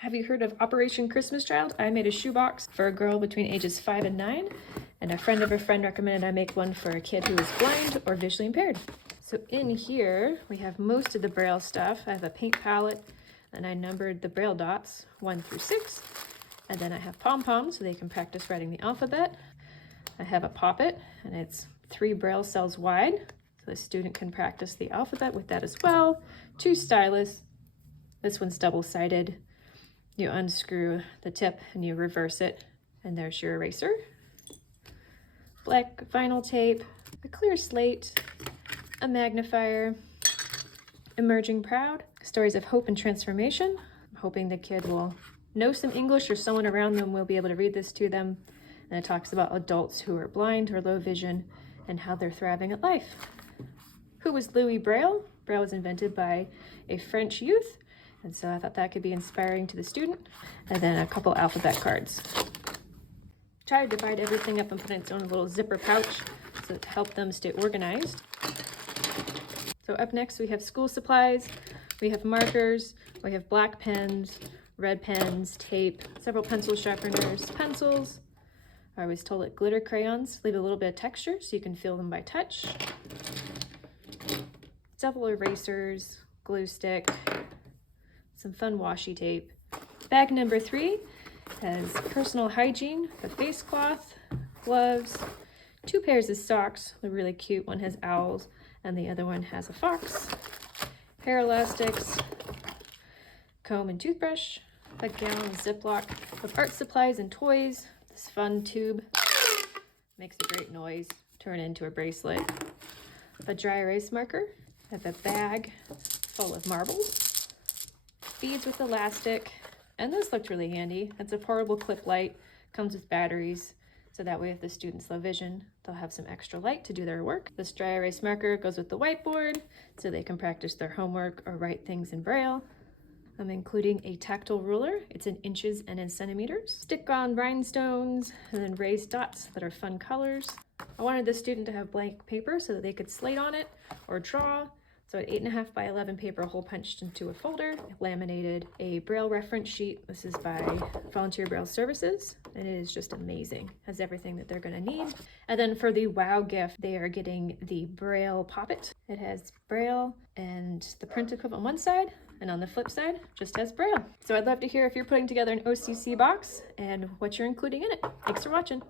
Have you heard of Operation Christmas Child? I made a shoebox for a girl between ages 5 and 9, and a friend of a friend recommended I make one for a kid who is blind or visually impaired. So in here, we have most of the Braille stuff. I have a paint palette, and I numbered the Braille dots 1 through 6. And then I have pom-poms so they can practice writing the alphabet. I have a poppet, and it's 3 Braille cells wide, so the student can practice the alphabet with that as well. 2 stylus. This one's double-sided. You unscrew the tip and you reverse it, and there's your eraser. Black vinyl tape, a clear slate, a magnifier, Emerging Proud, stories of hope and transformation. I'm hoping the kid will know some English or someone around them will be able to read this to them. And it talks about adults who are blind or low vision and how they're thriving at life. Who was Louis Braille? Braille was invented by a French youth, and so I thought that could be inspiring to the student. And then a couple alphabet cards. Try to divide everything up and put it in its own little zipper pouch so to help them stay organized. So up next we have school supplies. We have markers, we have black pens, red pens, tape, several pencil sharpeners, pencils. I always told it glitter crayons, leave a little bit of texture so you can feel them by touch. Several erasers, glue stick, some fun washi tape. Bag number 3 has personal hygiene, a face cloth, gloves, 2 pairs of socks. They're really cute. One has owls and the other one has a fox. Hair elastics, comb and toothbrush, a gallon Ziploc of art supplies and toys. This fun tube makes a great noise. Turn it into a bracelet. A dry erase marker. I have a bag full of marbles. Beads with elastic. And this looked really handy. It's a portable clip light. Comes with batteries. So that way if the students low vision, they'll have some extra light to do their work. This dry erase marker goes with the whiteboard so they can practice their homework or write things in Braille. I'm including a tactile ruler. It's in inches and in centimeters. Stick-on rhinestones and then raised dots that are fun colors. I wanted the student to have blank paper so that they could slate on it or draw. So I had 8.5 by 11 paper hole punched into a folder, laminated a Braille reference sheet. This is by Volunteer Braille Services, and it is just amazing. Has everything that they're gonna need. And then for the wow gift, they are getting the Braille poppet. It has Braille and the print equivalent on one side, and on the flip side, just has Braille. So I'd love to hear if you're putting together an OCC box and what you're including in it. Thanks for watching.